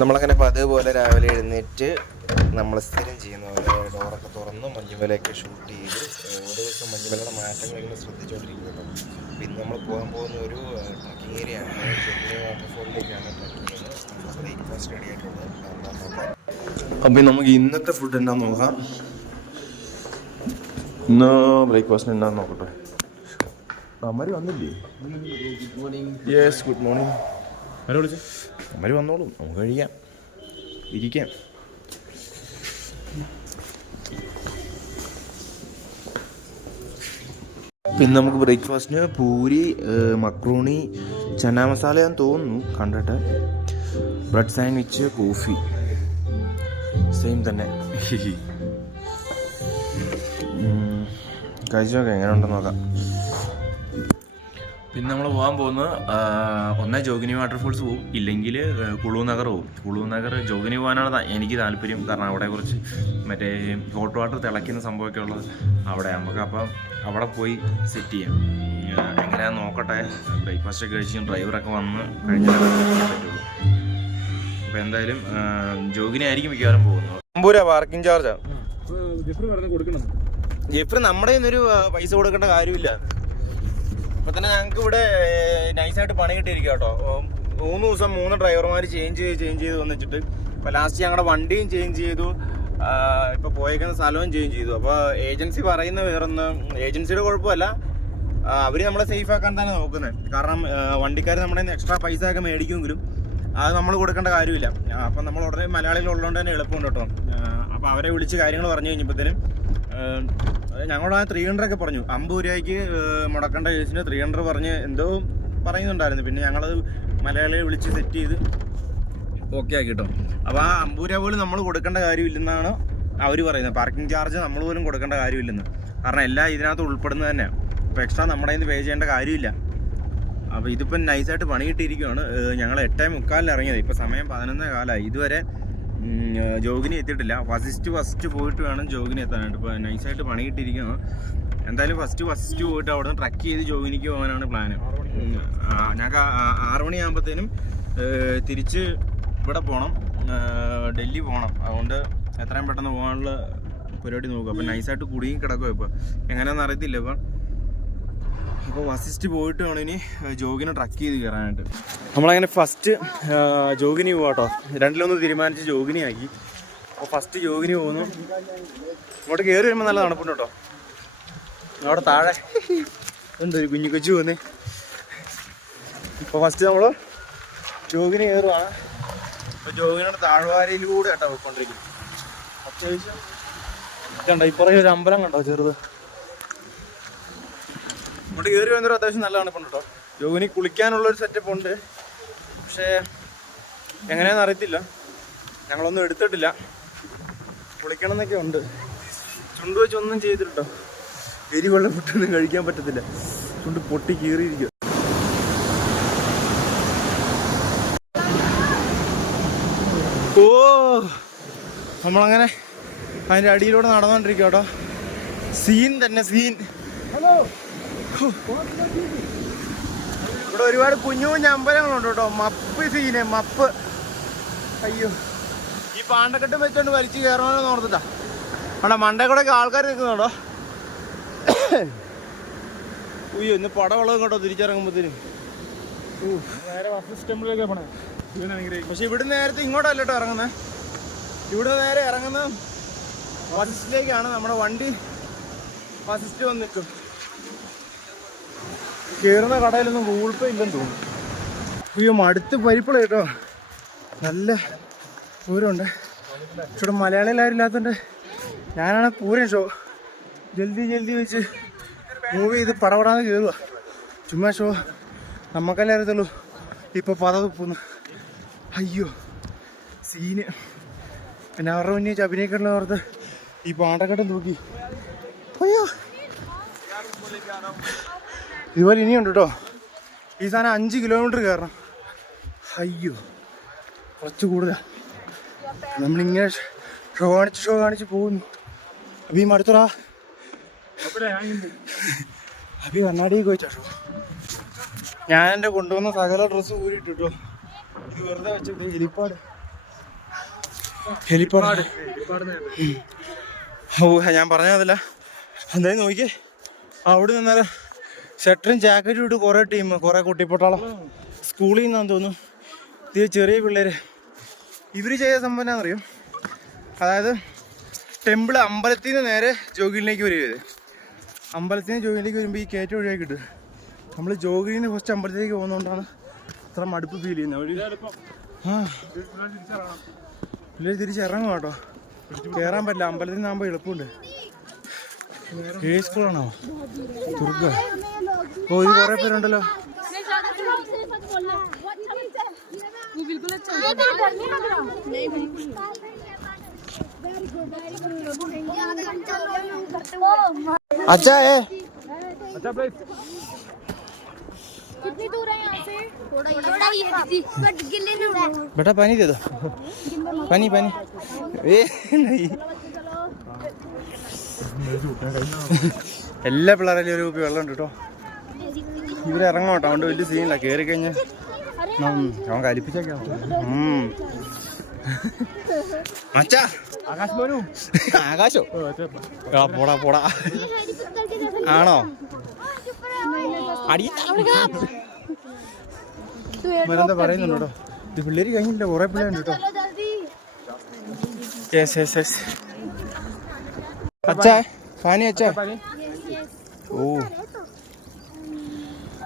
നമ്മളങ്ങനെ പതിവുപോലെ രാവിലെ എഴുന്നേറ്റ് നമ്മൾ സ്ഥിരം ചെയ്യുന്ന പോലെ ഡോറൊക്കെ തുറന്ന് മഞ്ഞുമലയൊക്കെ ഷൂട്ട് ചെയ്ത് ഓരോ ദിവസം മഞ്ഞുമലയുടെ മാറ്റങ്ങൾ ഇങ്ങനെ ശ്രദ്ധിച്ചുകൊണ്ടിരിക്കുന്നുണ്ട്. പിന്നെ നമ്മൾ പോകാൻ പോകുന്ന ഒരു ട്രക്കിംഗ് ഏരിയ ആണ്. ചെറിയ വാട്ടർഫോളിലേക്കാണ് ട്രക്കിംഗ് ചെയ്യുന്നത്. നമ്മൾ ബ്രേക്ക്ഫാസ്റ്റ് റെഡി ആയിട്ടുണ്ട്. എന്താണെന്ന് നോക്കാം. അപ്പം നമുക്ക് ഇന്നത്തെ ഫുഡ് എന്താണെന്ന് നോക്കാം. ഇന്ന് ബ്രേക്ക്ഫാസ്റ്റിന് എന്താണെന്ന് നോക്കട്ടെ. അമ്മര് വന്നില്ലേ? Good morning. Yes, good morning. ആരെ വിളിച്ചു? അമ്മര് വന്നോളും, നമുക്ക് കഴിക്കാം, ഇരിക്കാം. പിന്നെ നമുക്ക് ബ്രേക്ക്ഫാസ്റ്റിന് പൂരി, മക്രൂണി, ചന മസാലയാന്ന് തോന്നുന്നു കണ്ടിട്ട്, ബ്രെഡ് സാൻഡ്വിച്ച്, കോഫി, സെയിം തന്നെ. കഴിച്ചു നോക്കാം എങ്ങനെ ഉണ്ടെന്ന് നോക്കാം. പിന്നെ നമ്മൾ പോകാൻ പോകുന്നത് ഒന്നേ ജോഗിനി വാട്ടർഫോൾസ് പോകും, ഇല്ലെങ്കിൽ കുളു നഗർ പോകും. കുളു നഗർ ജോഗിനി പോകാനാണ് എനിക്ക് താല്പര്യം. കാരണം അവിടെ കുറച്ച് മറ്റേ ഹോട്ട് വാട്ടർ തിളയ്ക്കുന്ന സംഭവമൊക്കെ ഉള്ളത് അവിടെ. നമുക്ക് അപ്പം അവിടെ പോയി സെറ്റ് ചെയ്യാം. എങ്ങനെയാണെന്ന് നോക്കട്ടെ. ബ്രേക്ക്ഫാസ്റ്റ് ഒക്കെ കഴിച്ച് ഡ്രൈവറൊക്കെ വന്ന് കഴിഞ്ഞാൽ പറ്റുള്ളൂ. അപ്പോൾ എന്തായാലും ജോഗിനി ആയിരിക്കും മിക്കവാറും പോകുന്നത്. അമ്പൂരാ പാർക്കിംഗ് ചാർജാണ്. ജെഫ്രി നമ്മുടെ ഒരു പൈസ കൊടുക്കേണ്ട കാര്യമില്ല. ഇപ്പൊ തന്നെ ഞങ്ങൾക്ക് ഇവിടെ നൈസായിട്ട് പണി കിട്ടിയിരിക്കുക കേട്ടോ. 3 ദിവസം 3 ഡ്രൈവർമാർ ചേഞ്ച് ചെയ്ത് വന്നിട്ട് ഇപ്പൊ ലാസ്റ്റ് ഞങ്ങളുടെ വണ്ടിയും ചേഞ്ച് ചെയ്തു, ഇപ്പൊ പോയേക്കുന്ന സ്ഥലവും ചേഞ്ച് ചെയ്തു. അപ്പൊ ഏജൻസി പറയുന്ന വേറൊന്ന്, ഏജൻസിയുടെ കുഴപ്പമല്ല, അവര് നമ്മളെ സേഫ് ആക്കാൻ തന്നെ നോക്കുന്നത്. കാരണം വണ്ടിക്കാർ നമ്മുടെ എക്സ്ട്രാ പൈസ ഒക്കെ മേടിക്കുമെങ്കിലും അത് നമ്മൾ കൊടുക്കേണ്ട കാര്യമില്ല. അപ്പം നമ്മൾ ഉടനെ മലയാളികൾ ഉള്ളതുകൊണ്ട് തന്നെ എളുപ്പമുണ്ട് കേട്ടോ. അപ്പം അവരെ വിളിച്ച് കാര്യങ്ങൾ പറഞ്ഞു കഴിഞ്ഞപ്പോഴത്തേനും ഞങ്ങളോട് 300 ഒക്കെ പറഞ്ഞു. 50 രൂപയ്ക്ക് മുടക്കേണ്ട കേസിന് 300 പറഞ്ഞ് എന്തോ പറയുന്നുണ്ടായിരുന്നു. പിന്നെ ഞങ്ങളത് മലയാളിയെ വിളിച്ച് സെറ്റ് ചെയ്ത് ഓക്കെ ആക്കി കേട്ടോ. അപ്പോൾ ആ 50 രൂപ പോലും നമ്മൾ കൊടുക്കേണ്ട കാര്യമില്ലെന്നാണ് അവർ പറയുന്നത്. പാർക്കിംഗ് ചാർജ് നമ്മൾ പോലും കൊടുക്കേണ്ട കാര്യമില്ലെന്ന്. കാരണം എല്ലാം ഇതിനകത്ത് ഉൾപ്പെടുന്നത് തന്നെയാണ്. അപ്പോൾ എക്സ്ട്രാ നമ്മുടെ കയ്യിൽ നിന്ന് പേ ചെയ്യേണ്ട കാര്യമില്ല. അപ്പോൾ ഇതിപ്പം നൈസായിട്ട് പണി കിട്ടിയിരിക്കുകയാണ്. ഞങ്ങൾ 8:45 ഇറങ്ങിയത്. ഇപ്പോൾ സമയം 11 കാലമായി. ഇതുവരെ ജോഗിനി എത്തിയിട്ടില്ല. ഫസ്റ്റ് പോയിട്ട് വേണം ജോഗിനി എത്താനായിട്ട്. ഇപ്പോൾ നൈസായിട്ട് പണി കിട്ടിയിരിക്കുകയാണ്. എന്തായാലും ഫസ്റ്റ് പോയിട്ട് അവിടെ നിന്ന് ട്രക്ക് ചെയ്ത് ജോഗിനിക്ക് പോകാനാണ് പ്ലാന്. ഞങ്ങൾക്ക് 6 മണിയാകുമ്പോഴത്തേനും തിരിച്ച് ഇവിടെ പോകണം, ഡൽഹി പോകണം. അതുകൊണ്ട് എത്രയും പെട്ടെന്ന് പോകാനുള്ള പരിപാടി നോക്കുക. അപ്പോൾ നൈസായിട്ട് കുടുങ്ങി കിടക്കുക. ഇപ്പോൾ എങ്ങനെയാണെന്ന് അറിയത്തില്ല. അപ്പോൾ ഫസ്റ്റ് പോയിട്ട് വേണം ഇനി ജോഗിനെ ട്രക്ക് ചെയ്ത് കയറാനായിട്ട്. നമ്മളങ്ങനെ ഫസ്റ്റ് ജോഗിനി പോകാട്ടോ. രണ്ടിലൊന്ന് തീരുമാനിച്ച് ജോഗിനി ആക്കി. അപ്പോൾ ഫസ്റ്റ് ജോഗിനി പോകുന്നു. ഇങ്ങോട്ട് കയറി വരുമ്പോൾ നല്ല തണുപ്പുണ്ട് കേട്ടോ. അവിടെ താഴെ എന്തൊരു കുഞ്ഞു കൊച്ചു പോകുന്നേ. ഇപ്പോൾ ഫസ്റ്റ് നമ്മൾ ജോഗിനി കയറുവാണ്. അപ്പോൾ ജോഗിനിയുടെ താഴ്വാരയിലൂടെ കേട്ടോ പോയിക്കൊണ്ടിരിക്കുന്നത്. അത്യാവശ്യം കണ്ടോ, ഇപ്പുറം ഒരു അമ്പലം കണ്ടോ ചെറുത്. ഇങ്ങോട്ട് കയറി വന്നൊരു അത്യാവശ്യം നല്ല തണുപ്പുണ്ട് കേട്ടോ. ജോഗിനി കുളിക്കാനുള്ളൊരു സെറ്റപ്പ് ഉണ്ട്, പക്ഷേ എങ്ങനെയാണെന്ന് അറിയത്തില്ല. ഞങ്ങളൊന്നും എടുത്തിട്ടില്ല. കുളിക്കണം എന്നൊക്കെ ഉണ്ട്. ചുണ്ട് വെച്ച് ഒന്നും ചെയ്തിട്ടോ. എരിവെള്ളം വിട്ടൊന്നും കഴിക്കാൻ പറ്റത്തില്ല. ചുണ്ട് പൊട്ടി കീറിയിരിക്കും. ഓ, നമ്മളങ്ങനെ അതിൻ്റെ അടിയിലൂടെ നടന്നുകൊണ്ടിരിക്കുക കേട്ടോ. സീൻ തന്നെ സീൻ. ഇവിടെ ഒരുപാട് കുഞ്ഞു അമ്പലങ്ങളുണ്ട് കേട്ടോ. മപ്പ് സീന്, മപ്പ്. അയ്യോ, ഈ പാണ്ടക്കെട്ടും വെച്ചോണ്ട് വലിച്ചു കയറണമെന്ന് ഓർത്തിട്ടാ. അവിടെ മണ്ടേ കൂടെ ആൾക്കാർ നിൽക്കുന്നുണ്ടോ. അയ്യോ, ഇന്ന് പടവെള്ളം കേട്ടോ തിരിച്ചിറങ്ങുമ്പോഴത്തേനും. പക്ഷെ ഇവിടെ നേരത്തെ ഇങ്ങോട്ടല്ല കേട്ടോ ഇറങ്ങുന്നത്. ഇവിടെ നേരെ ഇറങ്ങുന്നത് വസിസ്റ്റിലേക്കാണ്. നമ്മുടെ വണ്ടി വസിസ്റ്റ് വന്ന് നിൽക്കും. കയറുന്ന കടയിലൊന്നും ഗൂഗിൾ പേ ഇല്ലെന്ന് തോന്നുന്നു. അയ്യോ, മടുത്ത് പരിപ്പള കേട്ടോ. നല്ല പൂരമുണ്ട്. പക്ഷെ ഇവിടെ മലയാളികളാരില്ലാത്തതുകൊണ്ട് ഞാനാണ് പൂരം ഷോ ജൽദി വെച്ച് മൂവ് ചെയ്ത് പടപടാന്ന് കയറുക. ചുമ്മാ ഷോ നമുക്കല്ലേ അറിയത്തുള്ളൂ. ഇപ്പോൾ പത തുപ്പുന്നു. അയ്യോ സീന്. പിന്നെ അവരുടെ മുന്നേ വെച്ച് അഭിനയിക്കണല്ലോ ഓർത്ത് ഈ പാണ്ടക്കെട്ടും തൂക്കി. അയ്യോ, ഇതുപോലെ ഇനിയുണ്ട് കേട്ടോ. ഈ സാധനം 5 കിലോമീറ്റർ കയറണം. അയ്യോ, കുറച്ച് കൂടുതലാണ്. നമ്മളിങ്ങനെ ഷോ കാണിച്ച് പോകുന്നു. അഭി മടുത്തടാ. അഭി കർണാടകയ്ക്ക് പോയിച്ചാ ഷോ. ഞാൻ എൻ്റെ കൊണ്ടുവന്ന സകല ഡ്രസ്സ് ഊരിട്ടു കേട്ടോ. ഇത് വെറുതെ വെച്ചിട്ട് ഹെലിപ്പാഡ് ഹെലിപ്പാഡ്. ഓ ഞാൻ പറഞ്ഞതല്ല, എന്തായാലും നോക്കിയേ, അവിടെ നിന്നാലും ഷട്ടറും ജാക്കറ്റും ഇട്ട് കുറേ ടീം, കുറേ കുട്ടിപ്പൊട്ടാളം സ്കൂളിൽ നിന്നാന്ന് തോന്നുന്നു. ഇത് ചെറിയ പിള്ളേർ. ഇവർ ചെയ്ത സംഭവം എന്നാണെന്നറിയും, അതായത് ടെമ്പിൾ അമ്പലത്തിൽ നിന്ന് നേരെ ജോഗിനിലേക്ക് വരികയത്. അമ്പലത്തിൽ നിന്ന് ജോഗിനിലേക്ക് വരുമ്പോൾ ഈ കയറ്റം ഒഴിവാക്കി കിട്ടും. നമ്മൾ ജോഗിയിൽ നിന്ന് ഫസ്റ്റ് അമ്പലത്തിലേക്ക് പോകുന്നതുകൊണ്ടാണ് അത്ര മടുപ്പ് ഫീൽ ചെയ്യുന്നത്. പിള്ളേർ തിരിച്ചിറങ്ങും കേട്ടോ, കയറാൻ പറ്റില്ല. അമ്പലത്തിൽ നിന്നാകുമ്പോൾ എളുപ്പമുണ്ട്. ഏ സ്കൂളാണോ? ദുർഗ. ഓ ഇത് കുറേ പേരുണ്ടല്ലോ. अच्छा है। अच्छा प्लीज। कितनी दूर है यहाँ से? थोड़ा ही है दीदी, बट गिल्ली नहीं है। बेटा पानी दे दो, पानी पानी। ए नहीं, എല്ലാ പിള്ളേരും ഒരു കുപ്പി വെള്ളം ഉണ്ട് കേട്ടോ. ഇവരിറങ്ങും കേട്ടോ, അതുകൊണ്ട് വലിയ സീനില്ല. കയറി കഴിഞ്ഞാൽ അവൻ കലിപ്പിച്ചേക്കാം. അച്ഛാ ആകാശോ? പോടാ പോടാ. ആണോ? എന്താ പറയുന്നുണ്ടോ? ഇത് പിള്ളേര് കഴിഞ്ഞില്ല, കുറെ പിള്ളേരുണ്ട് കേട്ടോ. അച്ഛാ പാനി അച്ഛാ. ഓ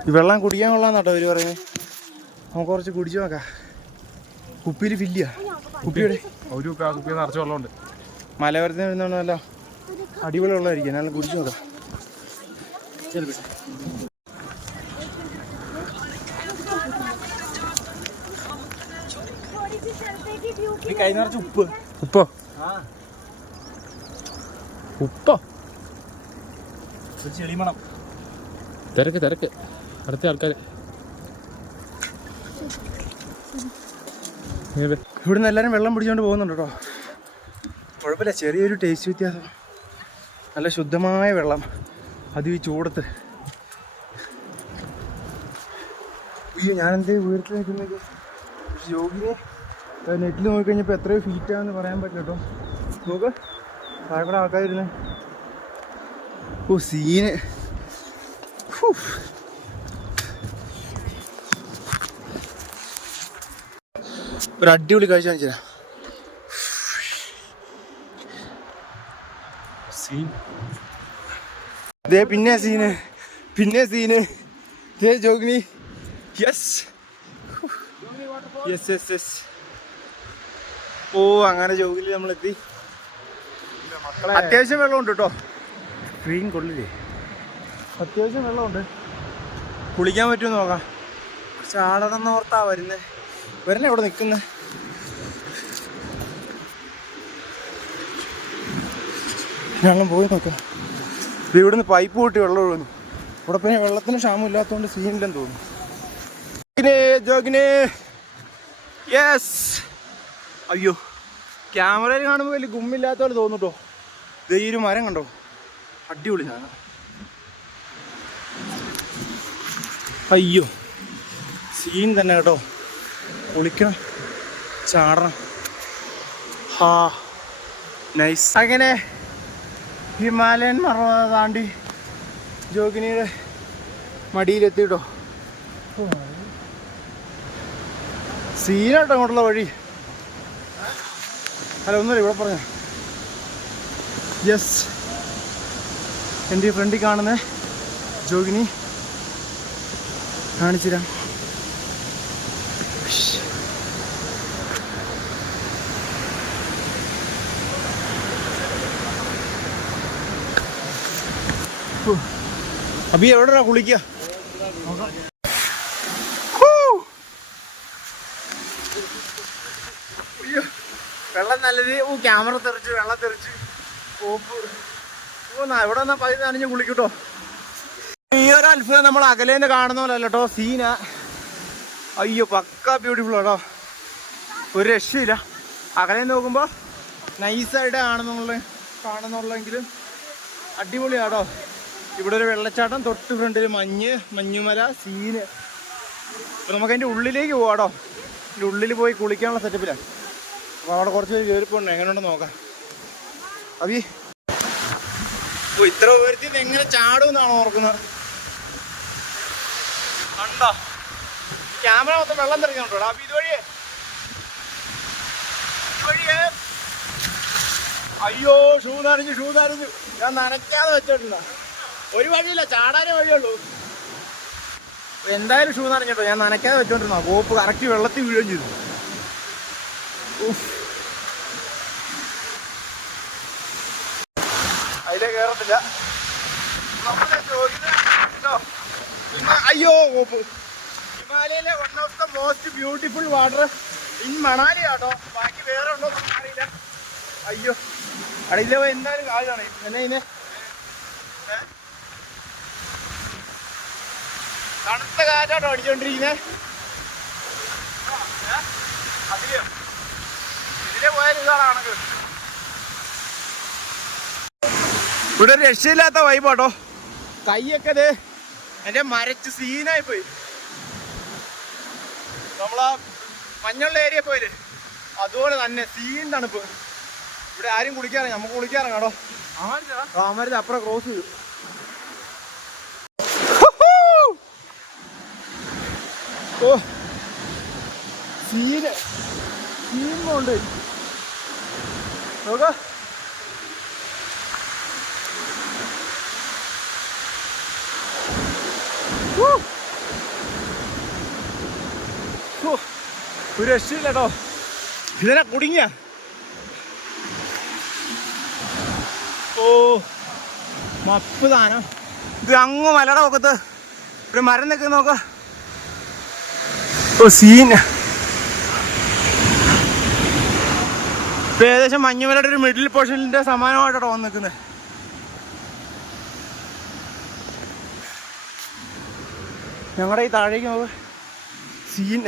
ഈ വെള്ളം കുടിക്കാൻ കൊള്ളാന്നട്ടോ ഇവര് പറയുന്നത്. നമുക്ക് കുറച്ച് കുടിച്ചു നോക്കാം. കുപ്പിയിൽ ഫില്ലിയ. കുപ്പിയുടെ ഒരു കുപ്പി നിറച്ച് വെള്ളമുണ്ട്. മലയോരത്തിന് വരുന്നോണ്ടല്ലോ അടിപൊളി വെള്ളമായിരിക്കും. എന്നാലും കുടിച്ചു നോക്കാം. കൈ നിറച്ച് ഉപ്പ്. ഉപ്പോ? ഉപ്പോ? ചെളിമണം. തിരക്ക് തിരക്ക്. അടുത്ത ആൾക്കാർ ഇവിടുന്ന് എല്ലാവരും വെള്ളം പിടിച്ചുകൊണ്ട് പോകുന്നുണ്ട് കേട്ടോ. കുഴപ്പമില്ല, ചെറിയൊരു ടേസ്റ്റ് വ്യത്യാസം. നല്ല ശുദ്ധമായ വെള്ളം, അത് ഈ ചൂടത്ത്. അയ്യോ ഞാനെന്തേ വീട്ടിൽ നിൽക്കുന്നത്. യോഗിനെ നെറ്റിൽ നോക്കിക്കഴിഞ്ഞപ്പോൾ എത്രയോ ഫീറ്റാന്ന് പറയാൻ പറ്റില്ല കേട്ടോ. നോക്ക് താഴെ കൂടെ ആൾക്കാരിരുന്ന്. ഓ സീന്. ഒരു അടിപൊളി കാഴ്ച കാണിച്ചു തരാം. ദേ പിന്നെ സീന്, പിന്നെ സീന്. ദേ Jogini. Yes yes yes yes. ഓ അങ്ങനെ ജോഗിനി നമ്മളെത്തി. അത്യാവശ്യം വെള്ളമുണ്ട് കേട്ടോ. സ്ക്രീൻ കൊള്ളില്ലേ? അത്യാവശ്യം വെള്ളമുണ്ട്. കുളിക്കാൻ പറ്റുമെന്ന് നോക്കാം. ചാടണമെന്ന് ഓർത്താ വരുന്നത്. വരണേ ഇവിടെ നിൽക്കുന്നത്. ഞങ്ങൾ പോയി നോക്കാം. ഇത് ഇവിടുന്ന് പൈപ്പ് കൂട്ടി വെള്ളം ഒഴുകുന്നു. ഇവിടെ പിന്നെ വെള്ളത്തിന് ക്ഷാമം ഇല്ലാത്തതുകൊണ്ട് സീനില്ലെന്ന് തോന്നുന്നു. ജോഗിനെ യെസ്. അയ്യോ ക്യാമറയിൽ കാണുമ്പോൾ വലിയ ഗുമ്മില്ലാത്ത പോലെ തോന്നുട്ടോ. ഇത് ഈ ഒരു മരം കണ്ടോ, അടിപൊളി സാധനം. അയ്യോ സീൻ തന്നെ കേട്ടോ. കുളിക്കണം, ചാടണം. ഹാ നൈസ്. അങ്ങനെ ഹിമാലയൻ പർവ്വത താണ്ടി ജോഗിനിയുടെ മടിയിലെത്തിട്ടോ. സീനാട്ടോ അങ്ങോട്ടുള്ള വഴി. അല്ല ഒന്നുമില്ല, ഇവിടെ പറഞ്ഞ യെസ്. എൻ്റെ ഫ്രണ്ടിൽ കാണുന്ന ജോഗിനി കാണിച്ചുതരാം. അബി എവിടെയാ കുളിക്കുക? വെള്ളം നല്ലത്. ക്യാമറ തെറിച്ച് വെള്ളം തെറിച്ച് ഓപ്പ്. ഇവിടെ വന്നാൽ പതി നനഞ്ഞ് കുളിക്കൂട്ടോ. ഈ ഒരു അത്ഭുതം നമ്മൾ അകലേന്ന് കാണുന്ന പോലെ അല്ല കേട്ടോ. സീന അയ്യോ പക്ക ബ്യൂട്ടിഫുൾ കേട്ടോ. ഒരു രക്ഷയില്ല. അകലേന്ന് നോക്കുമ്പോൾ നൈസായിട്ട് കാണുന്നുള്ളെങ്കിലും അടിപൊളിയാട്ടോ. ഇവിടെ ഒരു വെള്ളച്ചാട്ടം, തൊട്ട് ഫ്രണ്ടിൽ മഞ്ഞുമല, സീന്. അപ്പോൾ നമുക്ക് അതിൻ്റെ ഉള്ളിലേക്ക് പോവാട്ടോ. അതിൻ്റെ ഉള്ളിൽ പോയി കുളിക്കാനുള്ള സെറ്റപ്പിലാണ്. അപ്പോൾ അവിടെ കുറച്ച് പേര് കയറിപ്പോണ്ട് എങ്ങനെയുണ്ടെന്ന് നോക്കാം. അബി ഓ ഇത്ര ഉയരത്തിൽ എങ്ങനെ ചാടുമെന്നാണോ ഓർക്കുന്നത്? കണ്ടോ ക്യാമറ മൊത്തം വെള്ളം തെറിക്കുന്നുണ്ടോ? അപ്പൊ ഇതുവഴിയേ അയ്യോ ഷൂ നനഞ്ഞു ഞാൻ നനയ്ക്കാതെ വെച്ചിട്ടില്ല. ഒരു വഴിയില്ല, ചാടാനേ വഴിയുള്ളൂ. എന്തായാലും ഷൂ നനഞ്ഞിട്ടോ, ഞാൻ നനയ്ക്കാതെ വെച്ചോണ്ടിരുന്ന കോപ്പ് കറക്റ്റ് വെള്ളത്തിൽ വീഴുകയും ചെയ്തു. അതിലേ കയറത്തില്ല. അയ്യോ കോപ്പ്. ഹിമാലയയിലെ one of the most beautiful water in Manali ആട്ടോ. ബാക്കി വേറെ ഉണ്ടോ അറിയില്ല. അയ്യോ അടിയിലെ പോയി എന്തായാലും കാലാണ് എന്നെ ഇതിനെ തണുത്ത കാറ്റാട്ടോ അടിച്ചോണ്ടിരിക്കുന്നേ. ഇതിലെ പോയാലും ഇതാണ് കണക്ക്. ഇവിടെ രക്ഷയില്ലാത്ത വൈബാട്ടോ. കൈയൊക്കെ ഇത് എന്റെ മരച്ച് സീനായി പോയി. നമ്മളാ മഞ്ഞുള്ള ഏരിയ പോയില്ലേ അതുപോലെ തന്നെ സീൻ തണുപ്പ്. ഇവിടെ ആരും കുളിക്കാറില്ല, നമുക്ക് കുളിക്കാറിങ്ങാടോ. അമരുത് അപ്പുറം ക്രോസ് ചെയ്തു. ഓ സീനുണ്ട് നോക്ക. ഒരു രക്ഷയില്ല കേട്ടോ. ഇതിനെ കുടുങ്ങിയ ഓ മപ്പ് താനം. ഇത് അങ്ങ് മലയുടെ പൊക്കത്ത് ഒരു മരം നിൽക്കുന്ന നോക്ക. ഓ സീൻ. ഇപ്പൊ ഏകദേശം മഞ്ഞുമലയുടെ ഒരു മിഡിൽ പോർഷനിന്റെ സമാനമായിട്ടോ വന്ന് നിൽക്കുന്നത്. ഞങ്ങളുടെ ഈ താഴേക്ക് നോക്ക് സീൻ.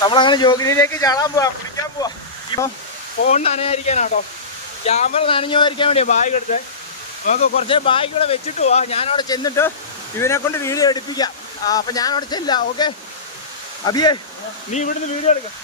നമ്മളങ്ങനെ ജോഗിനിയിലേക്ക് ചാടാൻ പോവാ, കുടിക്കാൻ പോവാ. ഇപ്പം ഫോൺ നനയായിരിക്കാനാട്ടോ, ക്യാമറ നനഞ്ഞോയിരിക്കാൻ വേണ്ടിയാ ബാഗ് എടുത്തത്. നമുക്ക് കുറച്ച് ബാഗ് ഇവിടെ വെച്ചിട്ട് പോവാ. ഞാനവിടെ ചെന്നിട്ട് ഇവനെ കൊണ്ട് വീഡിയോ എടുപ്പിക്കാം. അപ്പം ഞാനവിടെ ചെല്ലാം. ഓക്കെ അബിയേ, നീ ഇവിടുന്ന് വീഡിയോ എടുക്കാം.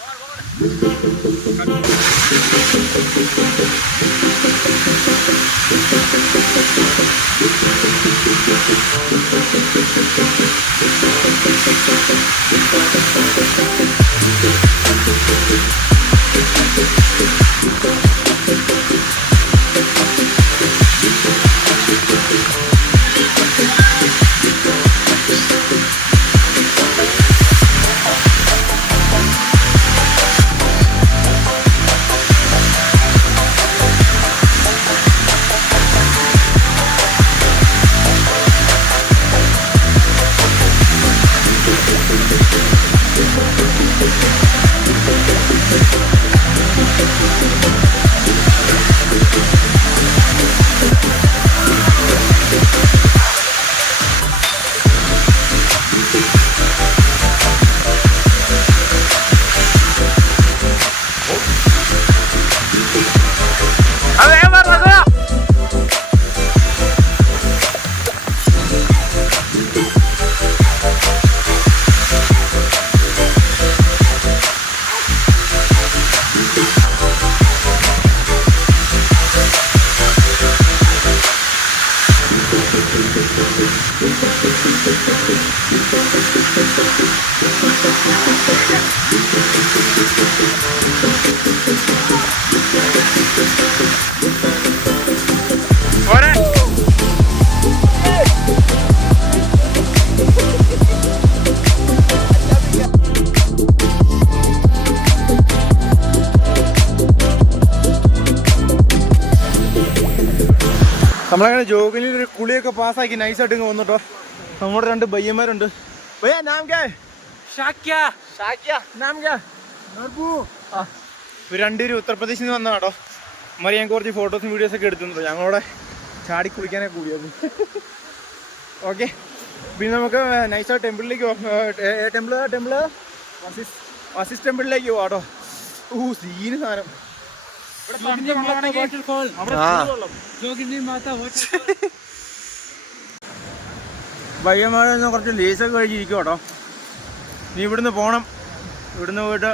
നമ്മളങ്ങനെ ജോഗിനിൽ ഒരു കുളിയൊക്കെ പാസ്സാക്കി നൈസായിട്ട് ഇങ്ങ് വന്നിട്ടോ. നമ്മുടെ രണ്ട് ബയ്യന്മാരുണ്ട്. ഭയ്യ നാം ക്യാ? ഷാക്യ. നാം ക്യാ? രണ്ടുപേരും ഉത്തർപ്രദേശിൽ നിന്ന് വന്നതാട്ടോ. മറി ഞങ്ങൾക്ക് കുറച്ച് ഫോട്ടോസും വീഡിയോസൊക്കെ എടുത്തിട്ടുണ്ടോ. ഞങ്ങളവിടെ ചാടി കുളിക്കാനൊക്കെ കൂടിയത്. ഓക്കെ, പിന്നെ നമുക്ക് നൈസായിട്ട് ടെമ്പിളിലേക്ക് ടെമ്പിള് വസിസ് ടെമ്പിളിലേക്ക് പോവാട്ടോ. സീന് സാധനം. പയ്യന്മാരെ കുറച്ച് ലേസൊക്കെ കഴിച്ചിരിക്കും കേട്ടോ. നീ ഇവിടുന്ന് പോണം, ഇവിടുന്ന് പോയിട്ട്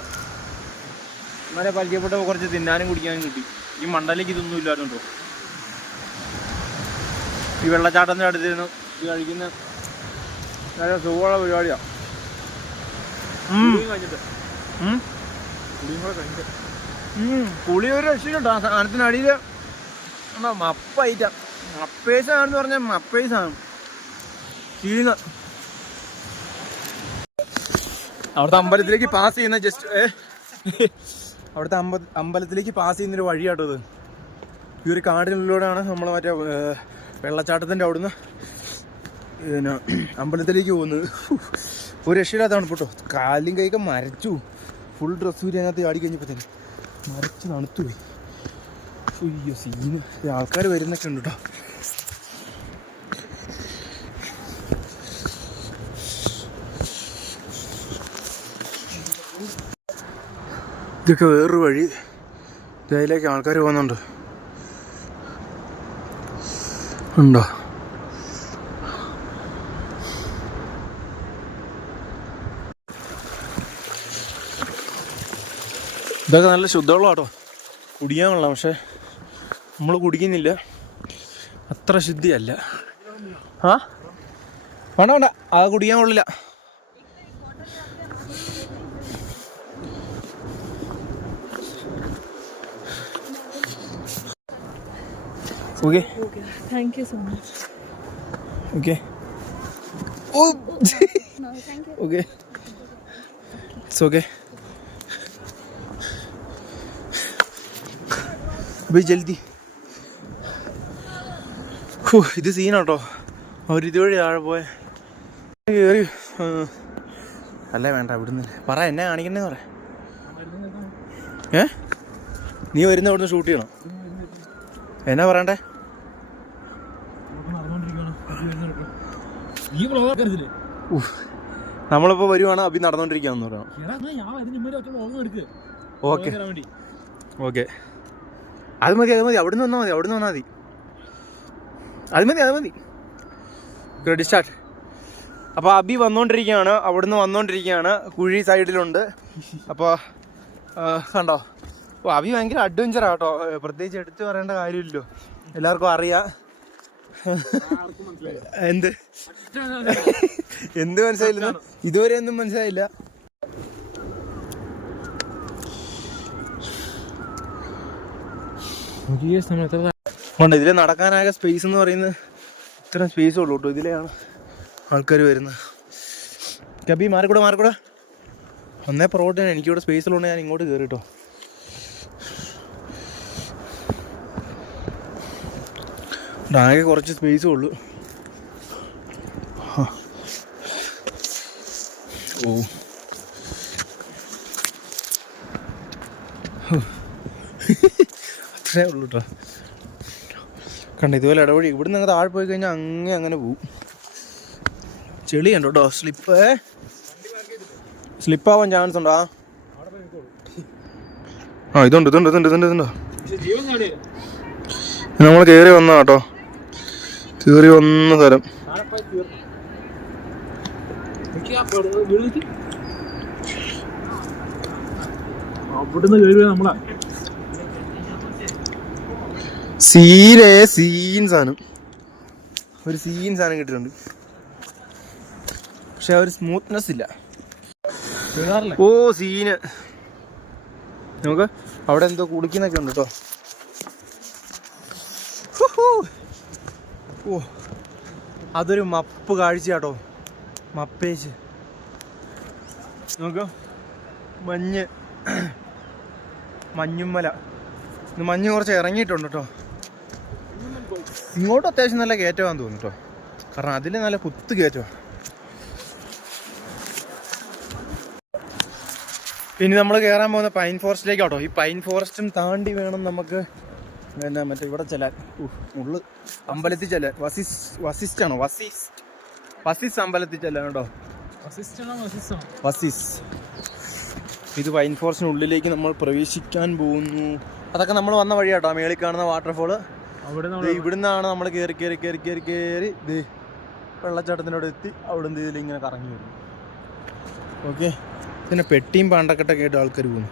അങ്ങനെ പരിചയപ്പെട്ടപ്പോൾ കുറച്ച് തിന്നാനും കുടിക്കാനും കിട്ടി. ഈ മണ്ടലേക്ക് ഇതൊന്നും ഇല്ലായിരുന്നു കേട്ടോ. ഈ വെള്ളച്ചാട്ടത്തിൻ്റെ അടുത്തിരുന്ന് ഇത് കഴിക്കുന്ന നല്ല സുഖമുള്ള പരിപാടിയാണ്. പുളി ഒരു രക്ഷയിലുണ്ടോ ആ സാധനത്തിനടിയിൽ. മപ്പൈറ്റാ മപ്പേസാണെന്ന് പറഞ്ഞാൽ മപ്പേസാണ് ചീന. അവിടുത്തെ അമ്പലത്തിലേക്ക് പാസ് ചെയ്യുന്ന അവിടുത്തെ അമ്പലത്തിലേക്ക് പാസ് ചെയ്യുന്നൊരു വഴിയാട്ടോ ഇത്. ഈ ഒരു കാടിനുള്ളിലൂടെയാണ് നമ്മൾ മറ്റേ വെള്ളച്ചാട്ടത്തിൻ്റെ അവിടുന്ന് പിന്നെ അമ്പലത്തിലേക്ക് പോകുന്നത്. ഒരു രക്ഷയില്ലാത്തതാണ് കേട്ടോ. കാലും കൈയൊക്കെ മരച്ചു. ഫുൾ ഡ്രസ്സ് കൂടി അതിനകത്ത് ആടി കഴിഞ്ഞപ്പോൾ തന്നെ മരച്ച് തണുത്തു പോയി. അയ്യോ സീന്. ആൾക്കാർ വരുന്നൊക്കെ ഉണ്ട് കേട്ടോ. ഇതൊക്കെ വേറൊരു വഴി. ഇതിലേക്ക് ആൾക്കാർ പോകുന്നുണ്ട്. ഉണ്ടോ? ഇതൊക്കെ നല്ല ശുദ്ധവെള്ളം കേട്ടോ. കുടിക്കാൻ കൊള്ളാം. പക്ഷെ നമ്മൾ കുടിക്കുന്നില്ല, അത്ര ശുദ്ധിയല്ല. ആ വേണ്ട വേണ്ട, അത് കുടിക്കാൻ കൊള്ളില്ല. Okay. Okay. Thank you so much. Okay. Oh. No, thank you. Okay. It's okay. അപ്പൊ ജൽദി. ഇത് സീനാട്ടോ. അവരിതുവഴി താഴെ പോയ കയറി. അല്ല വേണ്ട, ഇവിടുന്ന് പറ എന്നെ കാണിക്കണ്ടെന്ന് പറ. നീ വരുന്ന ഇവിടുന്ന് ഷൂട്ട് ചെയ്യണം എന്നാ പറയണ്ടേ? നമ്മളിപ്പോ വരുവാണ്, അഭി നടന്നോണ്ടിരിക്കാന്ന് പറയാം. ഓക്കെ ഓക്കെ, അത് മതി അത് മതി. അവിടുന്ന് വന്നാൽ മതി, അവിടുന്ന് വന്നാൽ മതി. അത് മതി അത് മതി. Ready start. അപ്പോൾ അഭി വന്നുകൊണ്ടിരിക്കുകയാണ്, അവിടുന്ന് വന്നുകൊണ്ടിരിക്കുകയാണ്. കുഴി സൈഡിലുണ്ട്. അപ്പോൾ കണ്ടോ, ഓ അഭി ഭയങ്കര അഡ്വഞ്ചറാണ് കേട്ടോ. പ്രത്യേകിച്ച് എടുത്തു പറയേണ്ട കാര്യമില്ലല്ലോ, എല്ലാവർക്കും അറിയാം. എന്ത് മനസ്സിലായില്ല? ഇതുവരെ ഒന്നും മനസ്സിലായില്ല. ഇതിലെ നടക്കാനാകെ സ്പേസ് എന്ന് പറയുന്നത് ഇത്രയും സ്പേസ് ഉള്ളൂ കേട്ടോ. ഇതിലെയാണ് ആൾക്കാർ വരുന്നത്. കബി മാറിക്കൂടെ മാറിക്കൂടെ. ഒന്നേ പ്രോട്ടീൻ, എനിക്കിവിടെ സ്പേസ് ഉള്ളതുകൊണ്ട് ഞാൻ ഇങ്ങോട്ട് കയറി കേട്ടോ. ആകെ കുറച്ച് സ്പേസേ ഉള്ളൂ. ഓ അത്രേ ഉള്ളൂ കേട്ടോ. കണ്ട ഇതുപോലെ ഇടവഴി. ഇവിടുന്ന് അങ്ങ് താഴെ പോയി കഴിഞ്ഞാൽ അങ്ങനെ പോവും. ചെളിയുണ്ട് കേട്ടോ. സ്ലിപ്പാവാൻ ചാൻസ് ഉണ്ടോ? ആ ഇതുണ്ട് ഇതുണ്ട് ഇതുണ്ട് ഇതുണ്ട് ഇതുണ്ടോ. നമ്മൾ കയറി വന്ന കേട്ടോ, കയറി വന്ന സ്ഥലം. സീൻ സാധനം, ഒരു സീൻ സാധനം കിട്ടിയിട്ടുണ്ട്. പക്ഷെ ആ ഒരു സ്മൂത്ത്നെസ് ഇല്ല. ഓ സീന്. നമുക്ക് അവിടെ എന്തോ കുളിക്കുന്നൊക്കെ ഉണ്ട് കേട്ടോ. ഓ അതൊരു മപ്പ് കാഴ്ച കേട്ടോ. മപ്പേച്ച് നോക്കൂ. മഞ്ഞുമ്മല. മഞ്ഞ് കുറച്ച് ഇറങ്ങിയിട്ടുണ്ട് കേട്ടോ. ഇങ്ങോട്ട് അത്യാവശ്യം നല്ല കയറ്റമാണെന്ന് തോന്നുന്നു കേട്ടോ. കാരണം അതിൽ നല്ല കുത്ത് കയറ്റമാണ്. ഇനി നമ്മൾ കയറാൻ പോകുന്ന പൈൻ ഫോറസ്റ്റിലേക്ക് കേട്ടോ. ഈ പൈൻ ഫോറസ്റ്റും താണ്ടി വേണം നമുക്ക് പിന്നെ മറ്റേ ഇവിടെ ചെല്ലാൻ. ഉള്ളു അമ്പലത്തിൽ ചെല്ലാൻ. വസിസ്റ്റാണോ? വസിസ് അമ്പലത്തിൽ ചെല്ലാൻ കേട്ടോ. വസിസ്. ഇത് പൈൻ ഫോറസ്റ്റിനുള്ളിലേക്ക് നമ്മൾ പ്രവേശിക്കാൻ പോകുന്നു. അതൊക്കെ നമ്മൾ വന്ന വഴി കേട്ടോ. മേളിൽ കാണുന്ന വാട്ടർഫോള് ഇവിടുന്നാണ് നമ്മൾ കയറി കയറി കയറി കയറി കയറി ഇത് വെള്ളച്ചാട്ടത്തിനോട് എത്തി. അവിടെ ഇതിലിങ്ങനെ കറങ്ങി വരും. ഓക്കെ, പിന്നെ പെട്ടിയും പാണ്ടക്കെട്ടൊക്കെ ആയിട്ട് ആൾക്കാർ പോകുന്നു.